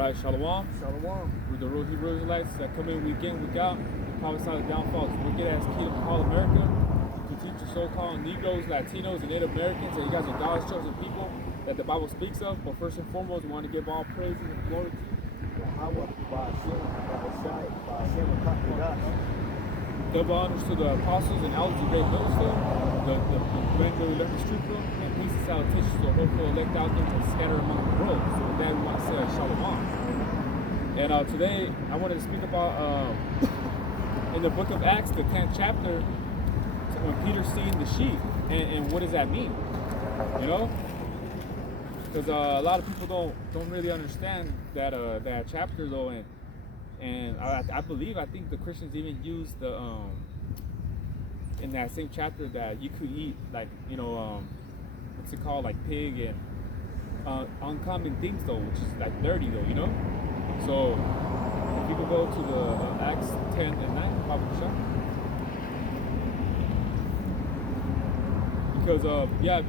right, Shalom. Shalom. We're the real Hebrew Israelites that come in week in, week out. We prophesy the downfall of wicked ass kingdom called America. To teach the so-called Negroes, Latinos, and Native Americans that you guys are God's chosen people that the Bible speaks of. But first and foremost, we want to give all praise and glory to double honors to the apostles and elders of great millstone, the regular learners trooper, and peace and salutations to the hopeful elect out there and scatter among the world. So with that, we want to say Shalom. And today, I wanted to speak about in the book of Acts, the 10th chapter, when Peter's seeing the sheep, and what does that mean? You know, because a lot of people don't really understand that that chapter though, and I think the Christians even use the in that same chapter that you could eat like what's it called, like pig and uncommon things though, which is like dirty though, you know. So if people go to the Acts 10 and 9, probably show. Because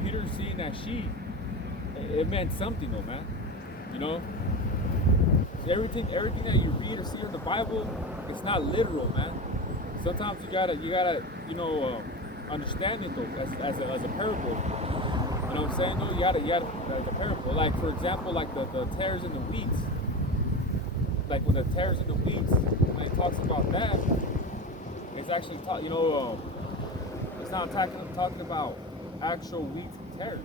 Peter seeing that sheep, it meant something though, man. You know, everything that you read or see in the Bible, it's not literal, man. Sometimes you gotta understand it though as a parable. You know what I'm saying though? You gotta as a parable. Like for example, like the tares in the weeds. Like when the tares in the weeds, when it talks about that, it's actually it's not talking about actual weeds and tares.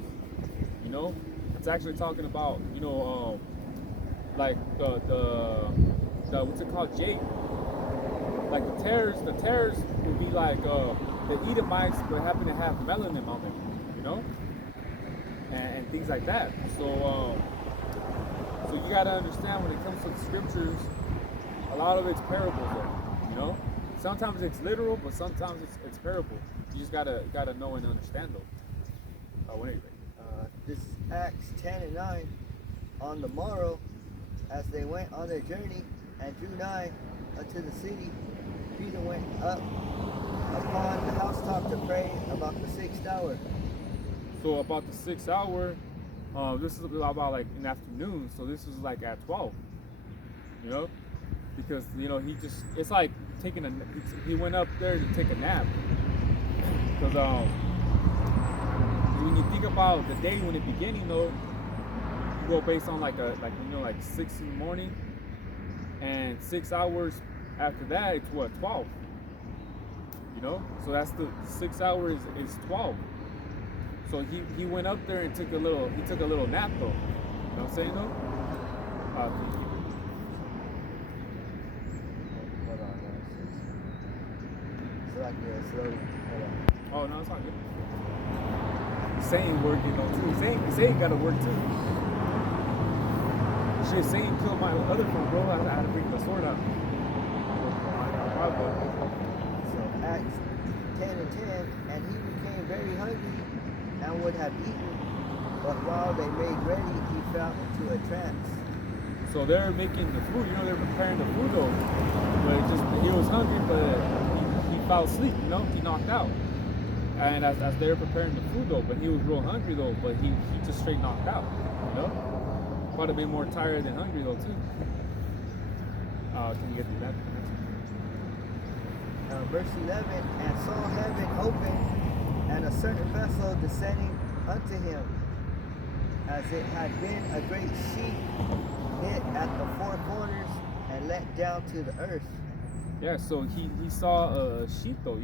You know, it's actually talking about like the what's it called, jade. Like the tares would be like the Edomites, but happen to have melanin on them, you know, and things like that. So you gotta understand when it comes to the scriptures, a lot of it's parables, though, you know. Sometimes it's literal, but sometimes it's parable. You just gotta know and understand though. What anything? This is Acts 10 and 9. On the morrow, as they went on their journey and drew nigh unto the city, Peter went up upon the housetop to pray about the 6th hour. So about the 6th hour, this is about like in the afternoon. So this is like at 12. You know, because it's like he went up there to take a nap. Because when you think about the day when it beginning though, you go based on like 6 in the morning, and 6 hours after that it's what, 12. You know, so that's the 6 hours is 12. So he went up there and took a little nap though. You know what I'm saying though? Hold on, so like slowly. Hold on. Oh no, it's not good. Satan working though too. Satan got to work too. Shit, Satan killed my other phone, bro. I had to bring the sword out. So Acts 10 and 10, and he became very hungry and would have eaten, but while they made ready, he fell into a trance. So they're making the food, they're preparing the food though. But he was hungry, but he fell asleep, he knocked out. And as they're preparing the food though, but he was real hungry though, but he just straight knocked out, Probably been more tired than hungry though too. Can you get through that? Verse 11, and saw heaven open, and a certain vessel descending unto him, as it had been a great sheet knit at the four corners and let down to the earth. Yeah, so he saw a sheet though,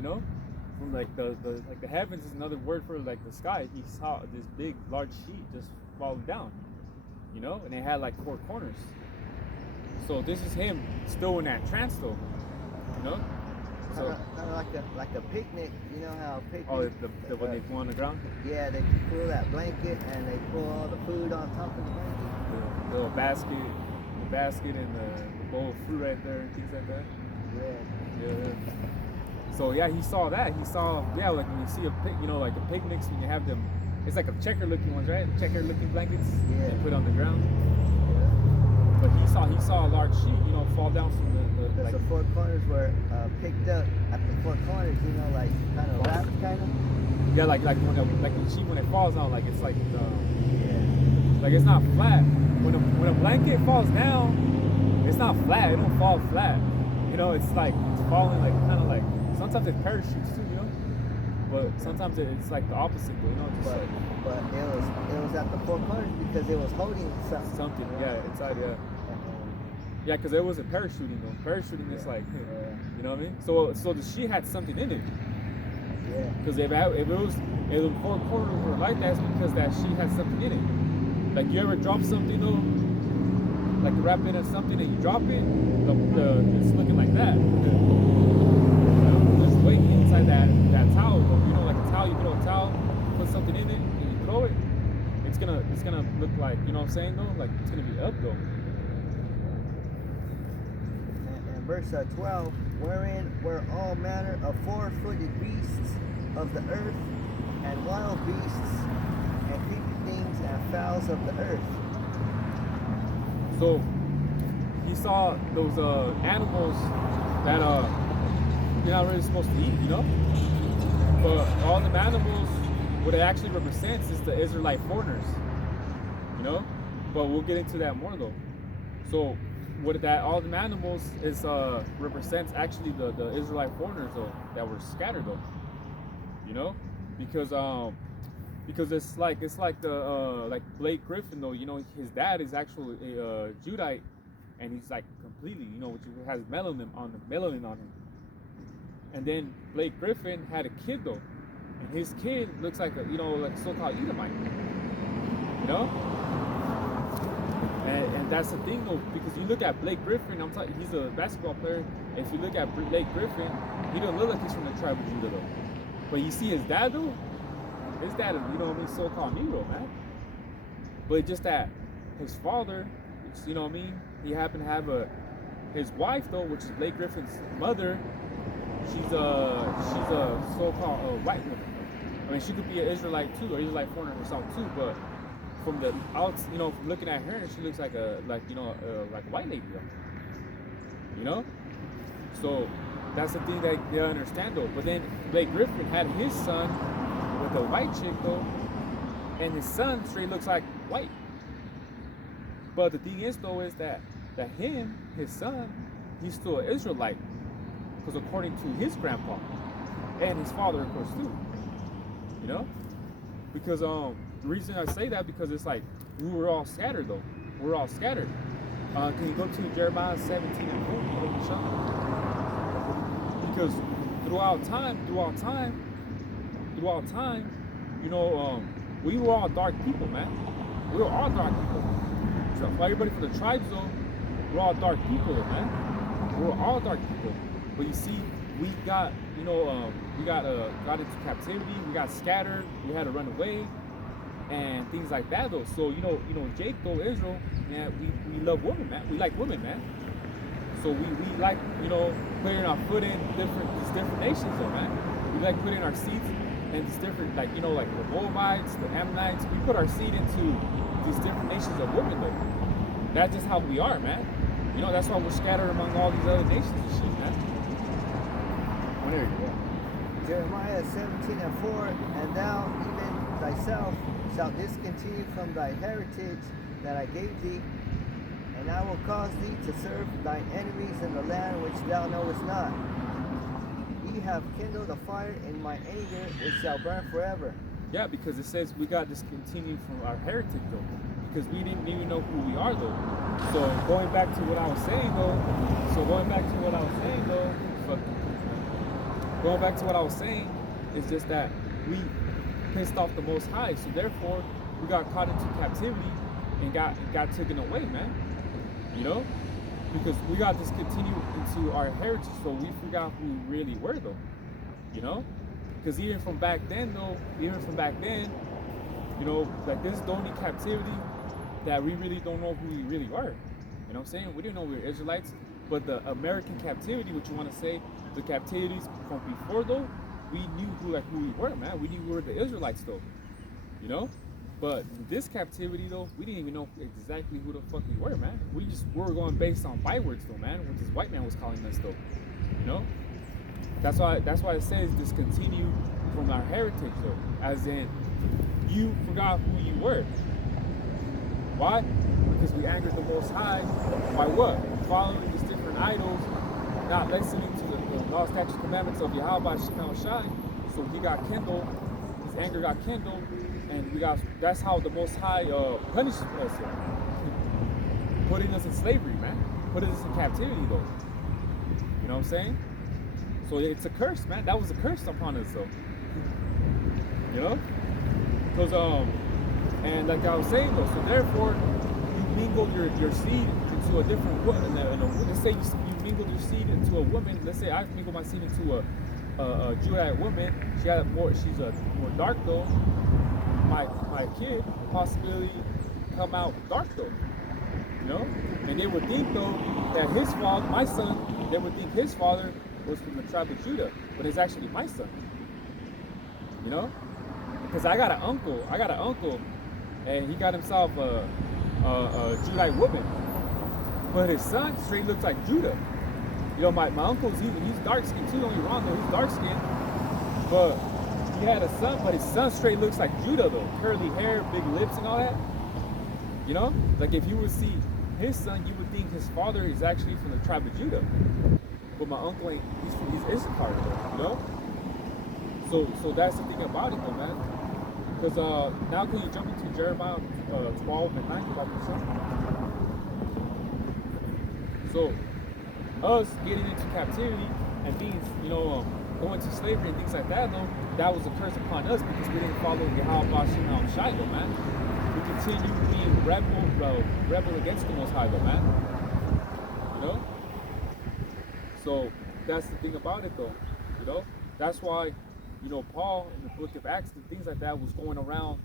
from like the heavens is another word for like the sky. He saw this big large sheet just fall down, and it had like four corners. So this is him still in that trance though, So kind of like a picnic, you know how picnic. Oh, when they go on the ground. Yeah, they pull that blanket and they pull all the food on top of the blanket. The little basket and the bowl of fruit right there and things like that. Yeah. So yeah, he saw that. He saw like when you see a like a picnics when you have them. It's like a checker looking ones, right? Checker looking blankets. Yeah. They put on the ground. But he saw a large sheet, fall down from the the four corners were picked up at the four corners, like kind of wrapped, kind of. Yeah, like the sheet when it falls down, like it's like like it's not flat, when a blanket falls down, it's not flat. It don't fall flat. You know, it's like it's falling like kind of like sometimes it parachutes too. You know, but sometimes it's like the opposite. You know, just but it was at the four corners because it was holding something. Something, yeah, inside, yeah. Yeah, because it wasn't parachuting though. Parachuting is like, you know what I mean? So she had something in it. Yeah. Because if the four corners were like that, it's because that she had something in it. Like you ever drop something though, like you wrap it in something and you drop it, it's looking like that. There's weight inside that towel though. You know, like a towel, you throw a towel, put something in it, and you throw it. It's gonna look like, you know what I'm saying though? Like it's gonna be up though. And verse 12, wherein were all manner of four-footed beasts of the earth, and wild beasts, and creeping things, and fowls of the earth. So he saw those animals that you're not really supposed to eat, you know? But all the animals, what it actually represents is the Israelite foreigners, you know? But we'll get into that more though. So what that all the animals is represents actually the Israelite foreigners though that were scattered though, you know? Because it's like the like Blake Griffin though, you know, his dad is actually a Judite, and he's like completely, you know, which has melanin on him. And then Blake Griffin had a kid though, and his kid looks like a, you know, like so-called Edomite, you know. And that's the thing though, because you look at Blake Griffin, I'm talking, he's a basketball player. If you look at Blake Griffin, he don't look like he's from the tribe of Judah though. But you see his dad though, his dad is, you know what I mean, so-called Negro, man. But just that his father, which, you know what I mean, he happened to have his wife though, which is Blake Griffin's mother. She's a so-called white woman. I mean, she could be an Israelite too, or Israelite foreigner herself too. But from the out, you know, from looking at her, she looks like a white lady though. You know, so that's the thing that they understand though. But then Blake Griffin had his son with a white chick though, and his son straight looks like white. But the thing is though is that his son, he's still an Israelite, because according to his grandpa and his father of course too, you know, because the reason I say that, because it's like we were all scattered though. We're all scattered. Can you go to Jeremiah 17 and 4? Because throughout time, you know, we were all dark people, man. We were all dark people. So for everybody from the tribes though, we're all dark people, man. We're all dark people. But you see, we got, you know, got into captivity. We got scattered. We had to run away, and things like that though. So you know, Jake though, Israel, man, we love women, man. We like women, man. So we like, you know, putting our foot in these different nations though, man. We like putting our seeds in these different, like, you know, like the Moabites, the Ammonites. We put our seed into these different nations of women though. That's just how we are, man. You know, that's why we're scattered among all these other nations and shit, man. There you go. Jeremiah 17 and 4, and thou even thyself shalt discontinue from thy heritage that I gave thee, and I will cause thee to serve thine enemies in the land which thou knowest not. Ye have kindled a fire in my anger, which shall burn forever. Yeah, because it says we got discontinued from our heritage though, because we didn't even know who we are though. So going back to what I was saying though, going back to what I was saying is just that we pissed off the Most High, so therefore we got caught into captivity and got taken away, man. You know, because we got discontinued into our heritage, so we forgot who we really were, though. You know, because even from back then, you know, like this is the only captivity that we really don't know who we really were. You know what I'm saying? We didn't know we were Israelites, but the American captivity, what you want to say, the captivities from before though, we knew who we were, man. We knew we were the Israelites though, you know. But this captivity though, we didn't even know exactly who the fuck we were, man. We were going based on bywords though, man. What this white man was calling us though, you know. That's why it says discontinue from our heritage though, as in you forgot who you were. Why? Because we angered the Most High by what? Following these different idols, not listening to the law, statutes, commandments of Yahweh Shai. So he got kindled, his anger got kindled, and that's how the Most High punishes us, putting us in slavery, man, putting us in captivity, though. You know what I'm saying? So it's a curse, man. That was a curse upon us, though. You know? Because and like I was saying, though, so therefore you mingle your seed into a different woman. Let's say you mingle your seed into a woman. Let's say I mingle my seed into a Judite woman. She's more dark though. My kid possibly come out dark though. You know? And they would think though that his father, my son, they would think his father was from the tribe of Judah, but it's actually my son. You know? Because I got an uncle, and he got himself a Judite woman, but his son straight looks like Judah. You know, my uncle's he's dark skinned too. Don't get me wrong though, he's dark skinned, but he had a son, but his son straight looks like Judah though, curly hair, big lips, and all that. You know, like if you would see his son, you would think his father is actually from the tribe of Judah, but my uncle ain't. He's Issachar though. You know, so that's the thing about it though, man. Because now can you jump into Jeremiah 12 and 9 about the son? So us getting into captivity and being, going to slavery and things like that, though, that was a curse upon us because we didn't follow Yahweh Shiloh, man. We continue being rebel against the Most High, though, man. You know? So that's the thing about it, though. You know? That's why, Paul in the book of Acts and things like that was going around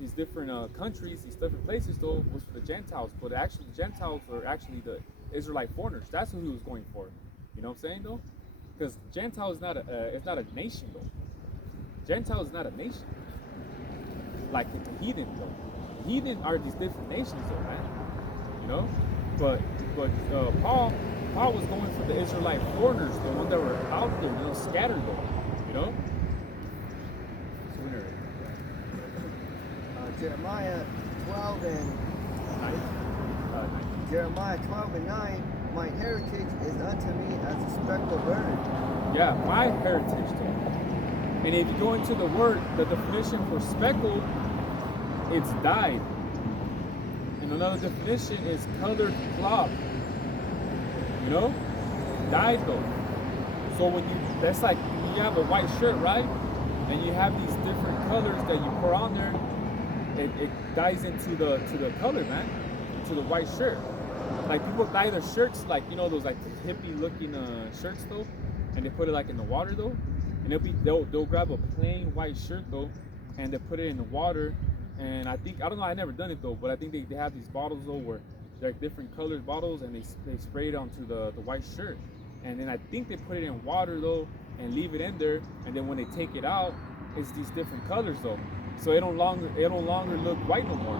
these different countries, these different places, though, was for the Gentiles. But actually, the Gentiles were actually the Israelite foreigners. That's who he was going for. You know what I'm saying, though? Because Gentile is not it's not a nation, though. Gentile is not a nation. Like the heathen, though. The heathen are these different nations, though, man. You know? But Paul was going for the Israelite foreigners, the ones that were out there, scattered, though. You know? Jeremiah 12 and 9. Jeremiah 12 and 9. My heritage is unto me as a speckled bird. Yeah, my heritage though. And if you go into the word, the definition for speckled, it's dyed. And another definition is colored cloth. You know? Dyed though. So that's like when you have a white shirt, right? And you have these different colors that you pour on there, it dyes into the color, man. To the white shirt. Like people dye their shirts like those like hippie looking shirts though, and they put it like in the water though, and they'll grab a plain white shirt though, and they put it in the water, and I don't know, I never done it though, but I think they have these bottles though where they're different colored bottles, and they spray it onto the white shirt, and then I think they put it in water though and leave it in there, and then when they take it out, it's these different colors though, so it don't longer look white no more,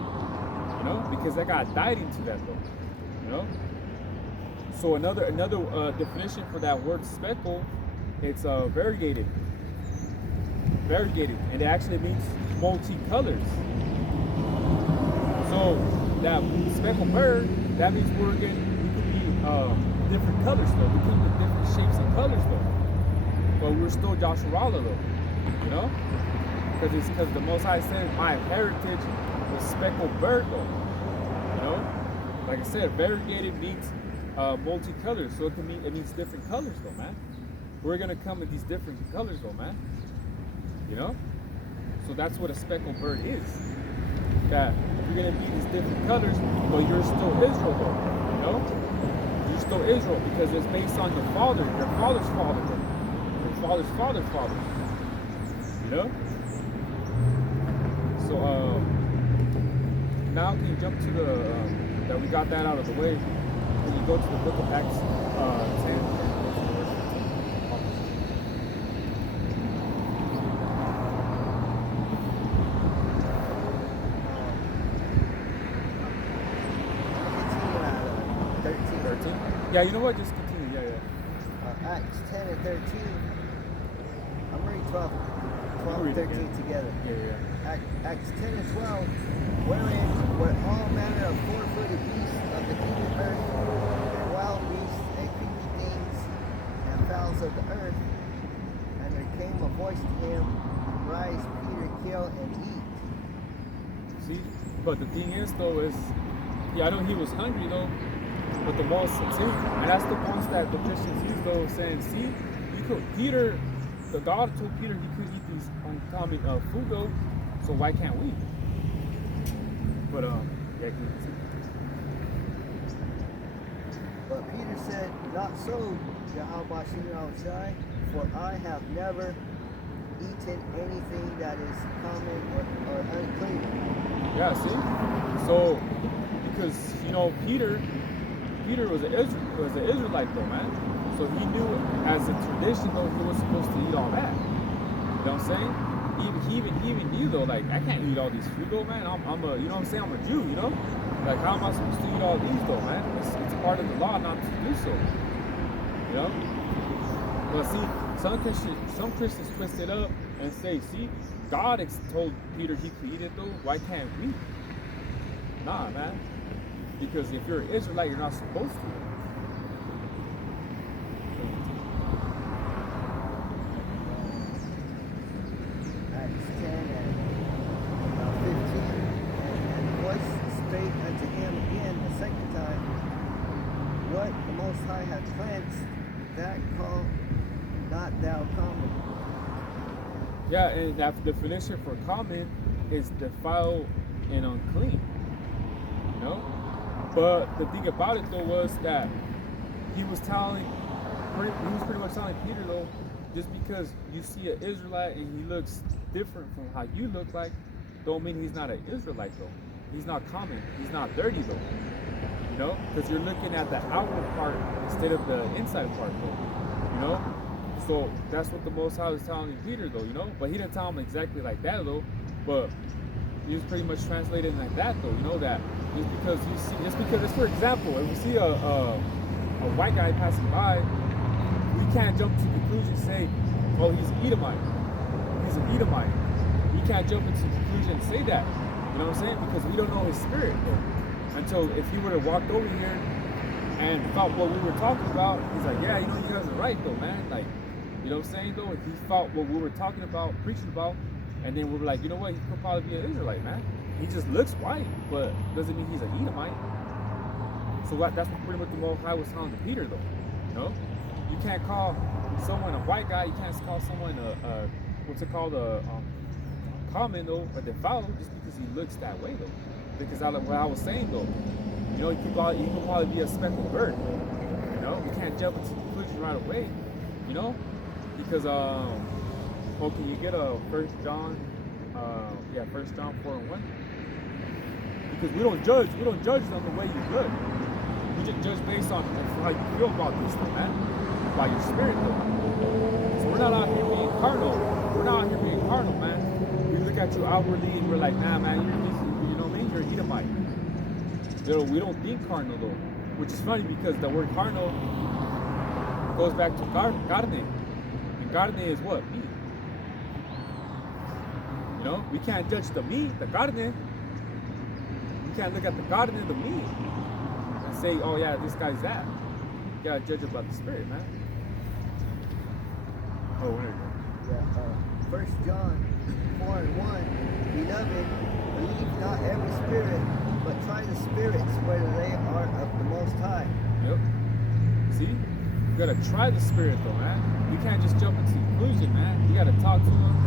because they got dyed into that though. So another definition for that word speckle, it's variegated, and it actually means multicolors. So that speckled bird, that means we could be different colors though. We could be different shapes and colors though, but we're still Joshua though, because the Most High said my heritage was speckled bird though, Like I said, variegated means multicolors, so it means different colors though, man. We're gonna come with these different colors though, man. So that's what a speckled bird is. That you're gonna be these different colors, but you're still Israel though, You're still Israel because it's based on your father, your father's father, your father's father's father. So now can you jump to that we got that out of the way? Can you go to the book of Acts 10? Yeah, you know what? Just continue. Yeah. Acts 10 and 13. I'm reading 12 and 13 together. Yeah. Acts 10 and 12. Wherein For all manner of four-footed beasts of the heathen earth, and wild beasts, and creeping things, and fowls of the earth. And there came a voice to him, Rise, Peter, kill and eat. See? But the thing is, though, is, yeah, I know he was hungry, though, but the most, see, and that's the ones that the Christians use, though, saying, see, you could, Peter, the God told Peter he could eat these uncommon food, though, so why can't we? But, yeah, But Peter said, Not so, Yahweh Shai, for I have never eaten anything that is common or unclean. yeah, see? So, because, you know, Peter was an Israelite, though, man. So he knew, as a tradition, though, he was supposed to eat all that. You know what I'm saying? He even knew, though, like, I can't eat all these food, though, man. I'm a, you know what I'm saying? I'm a Jew, you know? Like, how am I supposed to eat all these, though, man? It's part of the law not to do so. You know? But see, some Christians twist it up and say, see, God told Peter he could eat it, though. Why can't we? Nah, man. Because if you're an Israelite, you're not supposed to. Acts 10 and 15. And the voice spake unto him again the second time, What the Most High hath cleansed, that call not thou common. Yeah, and that definition for common is defiled and unclean. You know? But the thing about it, though, was that he was pretty much telling Peter, though, just because you see an Israelite and he looks different from how you look like, don't mean he's not an Israelite, though. He's not common. He's not dirty, though. You know? Because you're looking at the outward part instead of the inside part, though. You know? So that's what the Most High was telling Peter, though, you know? But he didn't tell him exactly like that, though. But he was pretty much translating like that, though, you know, that just because, for example, if we see a white guy passing by, we can't jump to the conclusion and say, oh, he's an Edomite. He's an Edomite. We can't jump into the conclusion and say that. You know what I'm saying? Because we don't know his spirit, though. Until if he would have walked over here and thought what we were talking about, he's like, yeah, you know, you guys are right, though, man. Like, you know what I'm saying, though? He thought what we were talking about, preaching about, and then we were like, you know what? He could probably be an Israelite, man. He just looks white, but doesn't mean he's an Edomite. So that's what pretty much the Most High was telling to Peter, though. You know? You can't call someone a white guy. You can't call someone what's it called, common, though, or defiled, just because he looks that way, though. Because what I was saying, though, you know, he could probably be a speckled bird. You know? You can't jump into the conclusion right away. You know? Because, can you get a 1 John 4:1? Because we don't judge on the way you look. We just judge based on how you feel about this thing, man. By your spirit, though. So we're not out here being carnal. We're not out here being carnal, man. We look at you outwardly and we're like, nah, man, you know what I mean? You're an Edomite. You know, we don't think carnal, though. Which is funny because the word carnal goes back to carne. And carne is what? Meat. You know, we can't judge the meat, the carne. You can't look at the carne, the meat, and say, oh yeah, this guy's that. You gotta judge about the spirit, man. Oh, where is it? Yeah, 1 John 4:1. Beloved, believe not every spirit, but try the spirits whether they are of the Most High. Yep. See? You gotta try the spirit, though, man. You can't just jump into conclusion, man. You gotta talk to them.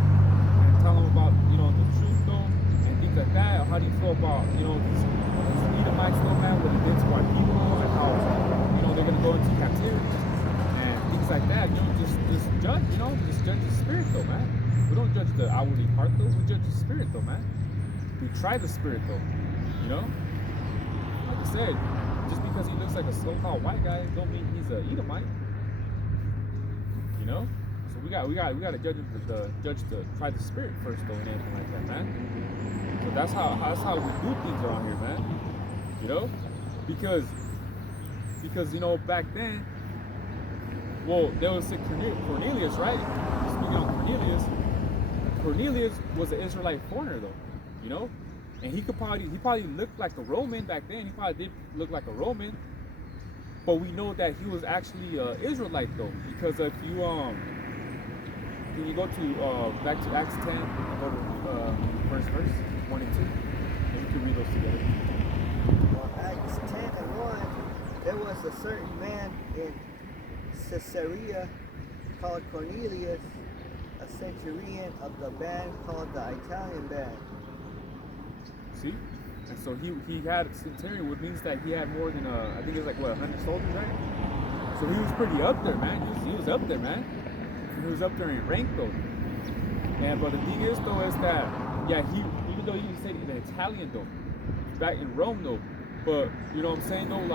Tell them about, you know, the truth, though, and things like that. How do you feel about, you know, these Edomites, though, man, what it did to our people, and how, you know, they're going to go into captivity, and things like that. You know, just judge, you know, just judge the spirit, though, man. We don't judge the outwardly part, though. We judge the spirit, though, man. We try the spirit, though, you know? Like I said, just because he looks like a so-called white guy, don't mean he's an Edomite, you know? So we got to judge to try the spirit first, though, and anything like that, man. So that's how we do things around here, man. You know, because you know, back then, well, there was Cornelius, right? Speaking on Cornelius was an Israelite foreigner, though. You know, And he probably looked like a Roman back then. He probably did look like a Roman. But we know that he was actually Israelite though, because if you can you go to back to Acts 10, go to first verse 1 and 2, and you can read those together. Acts 10 and 1, there was a certain man in Caesarea called Cornelius, a centurion of the band called the Italian band. See? And so he had a centurion, which means that he had more than, I think it was like, what, 100 soldiers, right? So he was pretty up there, man. He was up there, man. He was up there in rank, though. And, but the thing is, though, is that, yeah, even though he was saying the Italian, though, back in Rome, though, but, you know what I'm saying, though,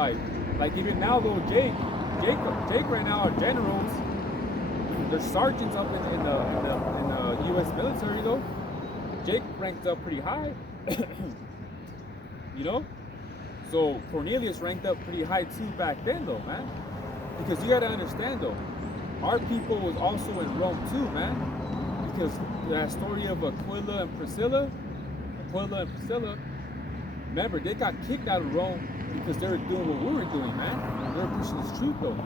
like even now, though, Jake right now are generals. They're sergeants up in the U.S. military, though. Jake ranked up pretty high. You know? So Cornelius ranked up pretty high too back then though, man. Because you gotta understand though, our people was also in Rome too, man. Because that story of Aquila and Priscilla, remember they got kicked out of Rome because they were doing what we were doing, man. They were pushing this truth though.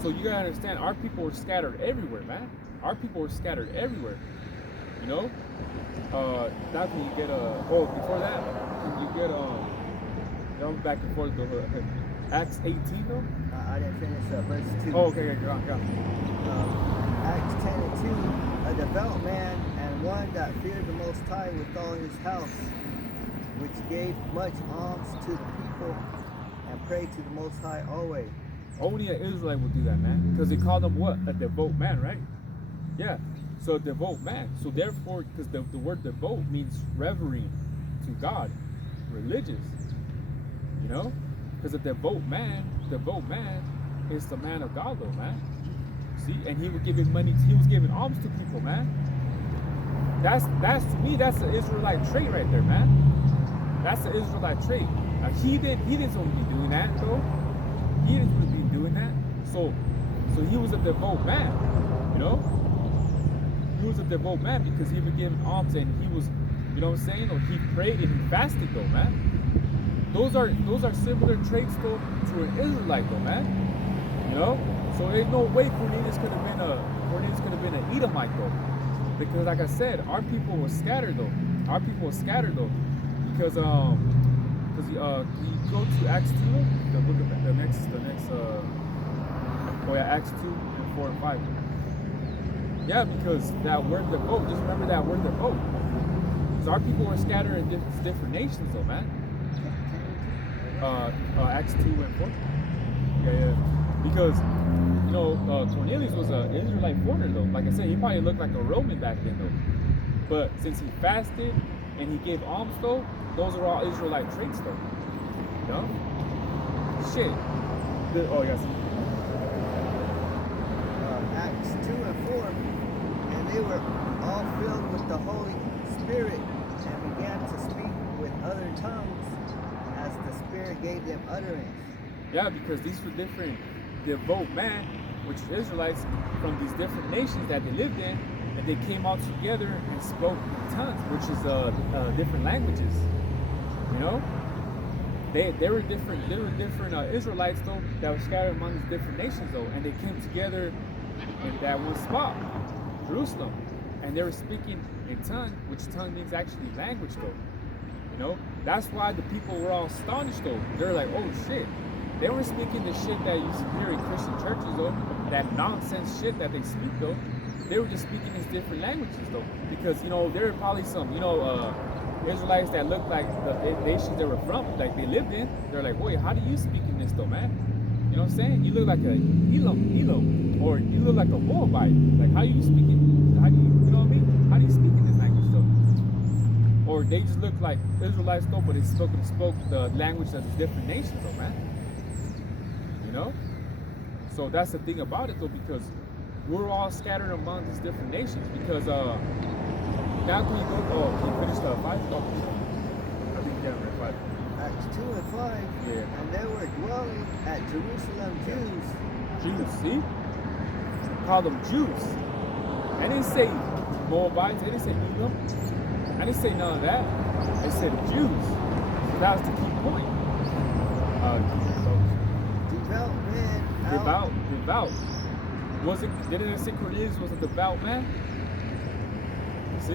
So you gotta understand, our people were scattered everywhere, man. Our people were scattered everywhere. You know? Now can you get before that, can you get going back and forth to Acts 18 though? I didn't finish verse 2. Oh, okay, go on. Acts 10 and 2, a devout man and one that feared the Most High with all his house, which gave much alms to the people and prayed to the Most High always. Only an Israelite would do that, man. Because they called him what? A devout man, right? Yeah. So a devout man. So therefore, because the word devout means revering to God, religious. You know? Because a devout man is the man of God though, man. See? And he was giving money, he was giving alms to people, man. That's to me, that's an Israelite trait right there, man. That's an Israelite trait. Now, he didn't supposed to be doing that though. He didn't supposed to be doing that. So he was a devout man, you know? He was a devout man because he was giving alms and he was, you know what I'm saying? Or he prayed and he fasted though, man. Those are similar traits though to an Israelite though, man. You know? So there's no way Cornelius could have been an Edomite though. Because like I said, our people were scattered though. Because you go to Acts 2, the next Acts 2 and 4 and 5. Yeah, because that word devote, just remember that word devote. So our people were scattered in different nations though, man. Acts 2 and 4. Yeah. Because, you know, Cornelius was an Israelite foreigner though. Like I said, he probably looked like a Roman back then though. But since he fasted and he gave alms though, those are all Israelite traits though. You know? Shit. Yes. Acts 2 and 4, and they were all filled with the Holy Spirit and began to speak with other tongues as the Spirit gave them utterance. Yeah, because these were different devout men, which are Israelites from these different nations that they lived in, and they came all together and spoke in tongues, which is different languages. You know, they were different Israelites though that were scattered among these different nations though, and they came together in that one spot, Jerusalem, and they were speaking in tongue, which tongue means actually language though. You know, that's why the people were all astonished though. They're like, oh shit. They weren't speaking the shit that you hear in Christian churches though, that nonsense shit that they speak though. They were just speaking these different languages though, because you know there were probably some Israelites that looked like the nations they were from, like they lived in. They're like, wait, how do you speak in this though, man? You know what I'm saying? You look like a Elam, or you look like a Moabite. Like how you speaking? How do you know what I mean? How do you speak in this language though? Or they just look like Israelites though, but they spoke the language of these different nations though, man. You know? So that's the thing about it though, because we're all scattered among these different nations. Because now can you go? Can you finish the 5? I think you got it 5. Acts 2 and 5. Yeah. And there were dwelling at Jerusalem Jews, see? Call them Jews. I didn't say Moabites. I didn't say Edom. I didn't say none of that. It said Jews. So that was the key point. Devout man out. Devout. Didn't it say Cornelius was a devout man? See?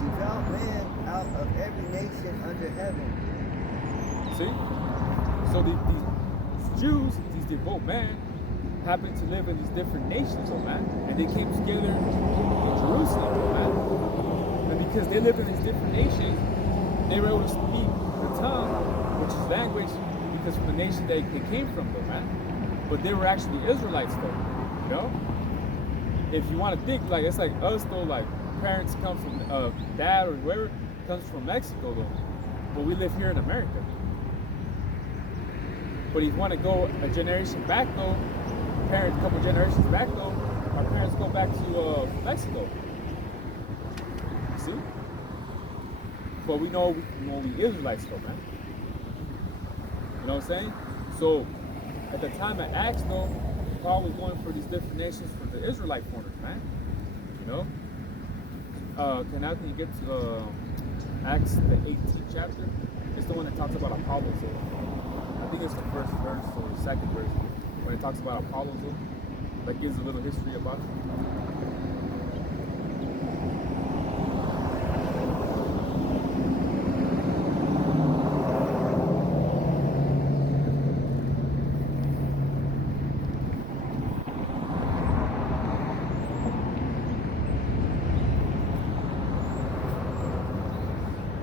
Devout man out of every nation under heaven. See? So these Jews, these devout men, happen to live in these different nations, oh man. And they came together in Jerusalem, oh man. And because they lived in these different nations, they were able to speak the tongue, which is language, because from the nation they came from, though, man. But they were actually Israelites, though, you know? If you want to think, like, it's like us, though, like, parents come from, dad or whoever comes from Mexico, though. But we live here in America. But if you want to go a generation back, though, a couple generations back, though, our parents go back to Mexico. See? But we know we Israelites, though, man. You know what I'm saying? So, at the time of Acts, though, Paul was going for these different nations for the Israelite corners, man. You know? Can you get to Acts, the 18th chapter? It's the one that talks about Apollos. I think it's the first verse or the second verse when it talks about Apollos. That gives a little history about it.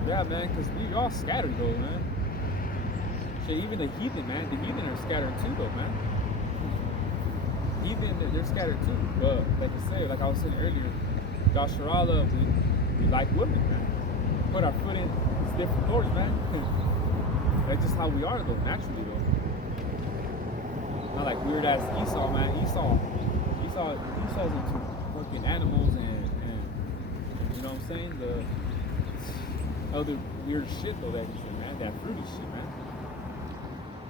Yeah, man, because we all scattered, though, man. Shit, even the heathen, man. The heathen are scattered, too, though, man. Heathen, they're scattered, too. But, like I said, like I was saying earlier, Joshua, we like women, man. Put our foot in these different doors, man. That's just how we are, though, naturally, though. Not like weird-ass Esau, man. Esau's into fucking animals and you know what I'm saying? The other weird shit, though, that he's in, man. That fruity shit, man.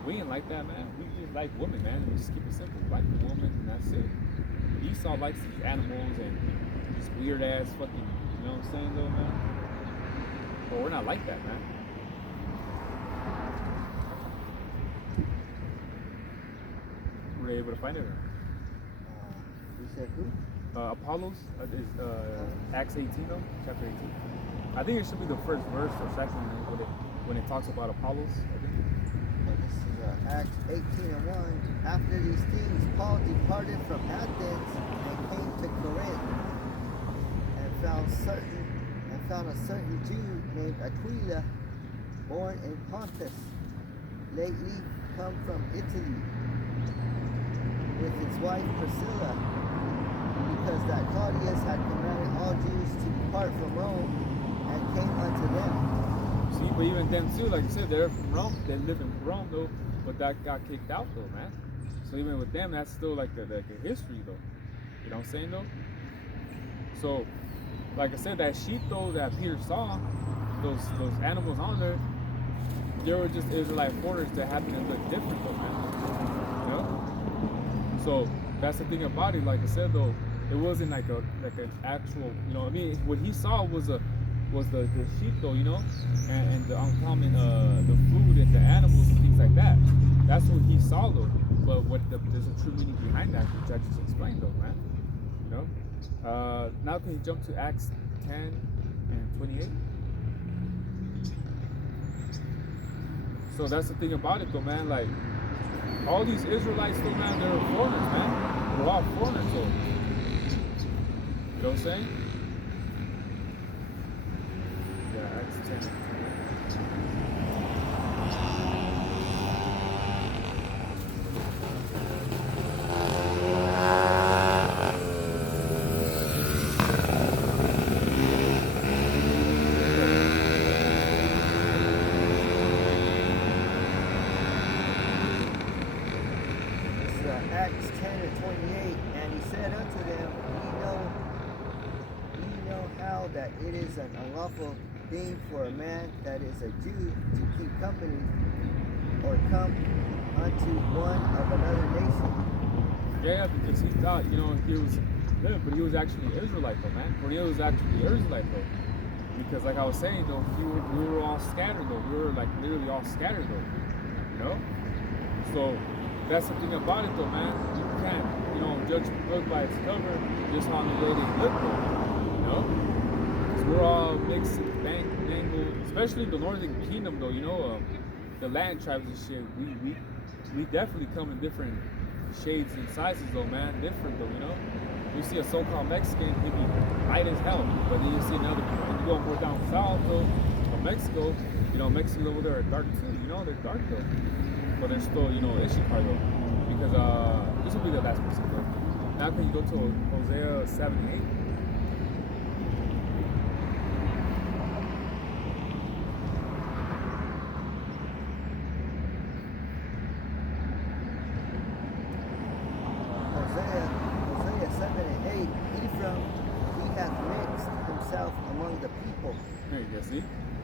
We ain't like that, man. We just like women, man. We just keep it simple. Like a woman, and that's it. Esau likes these animals and these weird ass fucking, you know what I'm saying, though, man? But we're not like that, man. Were they able to find it? You said who? Apollos is Acts 18, though, chapter 18. I think it should be the first verse or second when it talks about Apollos. I think. This is Acts 18:1. After these things, Paul departed from Athens and came to Corinth, and found a certain Jew named Aquila, born in Pontus, lately come from Italy, with his wife Priscilla, because that Claudius had commanded all Jews to depart from Rome, and came unto them. See, but even them too, like you said, they're from Rome. They live in Rome, though, but that got kicked out, though, man. So even with them, that's still like the history, though. You know what I'm saying, though? So, like I said, that sheep, though, that Peter saw, those animals on there, they were just Israelite foreigners that happened to look different, though, man. You know? So that's the thing about it. Like I said, though, it wasn't like an actual, you know, I mean, what he saw was the sheep, though, you know, and the uncommon the food and the animals and things like that. That's what he saw, though. But there's a true meaning behind that, which I just explained, though, man. You know. Now can you jump to Acts 10 and 28? So that's the thing about it, though, man. Like all these Israelites, though, man, they're foreigners, man. They're all foreigners, though. You know what I'm saying? Acts 10. Acts 10 and 28, and he said unto them, Ye know how that it is an unlawful thing for a man that is a Jew to keep company or come unto one of another nation. Yeah, because he thought, you know, he was good, but he was actually Israelite, though, man. Cornelius was actually Israelite, though. Because like I was saying though, we were all scattered though. We were like literally all scattered though. You know? So that's the thing about it though, man. You can't, judge a book by its cover just on the way they look though. You know? Because we're all mixed, mangled, especially the Northern Kingdom though, the land tribes and shit. We definitely come in different shades and sizes though, man. Different though, You see a so-called Mexican, he be light as hell, but then you see another, when you go more down south though, of Mexico, Mexicans over there are dark too, they're dark though, but they're still, Ishikar though, because this will be the last person though. Now can you go to Hosea 7:8? Hosea 7:8, Ephraim, he hath mixed himself among the people. There you go, see?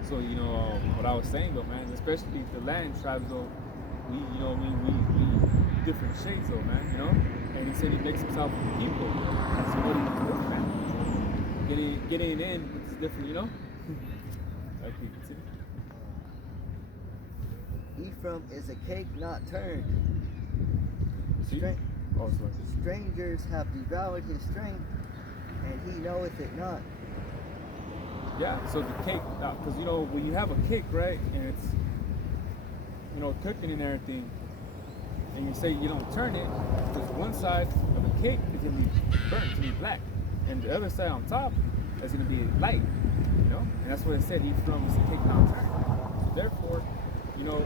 So, what I was saying though, man, especially the land tribes though, we different shades though, man, and he said he makes himself with the people. That's what he was doing, man. Getting in with this different, Okay, continue. Ephraim is a cake not turned. See? Oh, sorry. Strangers have devoured his strength, and he knoweth it not. Yeah, so the cake, because when you have a cake, right, and it's cooking and everything, and you say you don't turn it, because one side of the cake is gonna be burnt, it's gonna be black, and the other side on top is gonna be light, and that's what it said. Ephraim is a cake not turned. So therefore, the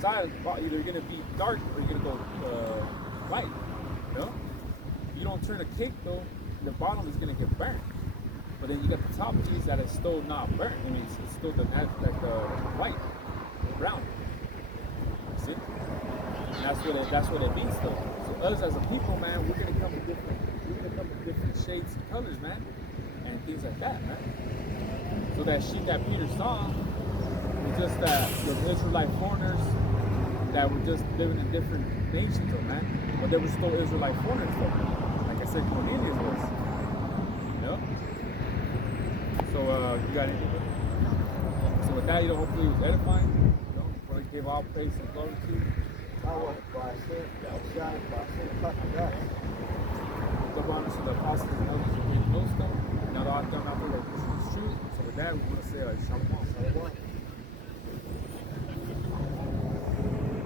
side either gonna be dark or you're gonna go light. You don't turn a cake though, the bottom is gonna get burnt. But then you got the top piece that is still not burnt. I mean, it's still the white, brown. See? And that's what it means though. So us as a people, man, we're gonna come in different shades and colors, man, and things like that, man. So that sheep that Peter saw was just that the Israelite foreigners that were just living in different nations, though, man. But they were still Israelite foreigners, though. Like I said, Cornelius was. So you got anything? So with that, hopefully it was edifying. Really give all praise and glory to you. Double honors to the apostles and elders who gave the millstone. Now all done out there, this is true. So with that, we want to say shalom.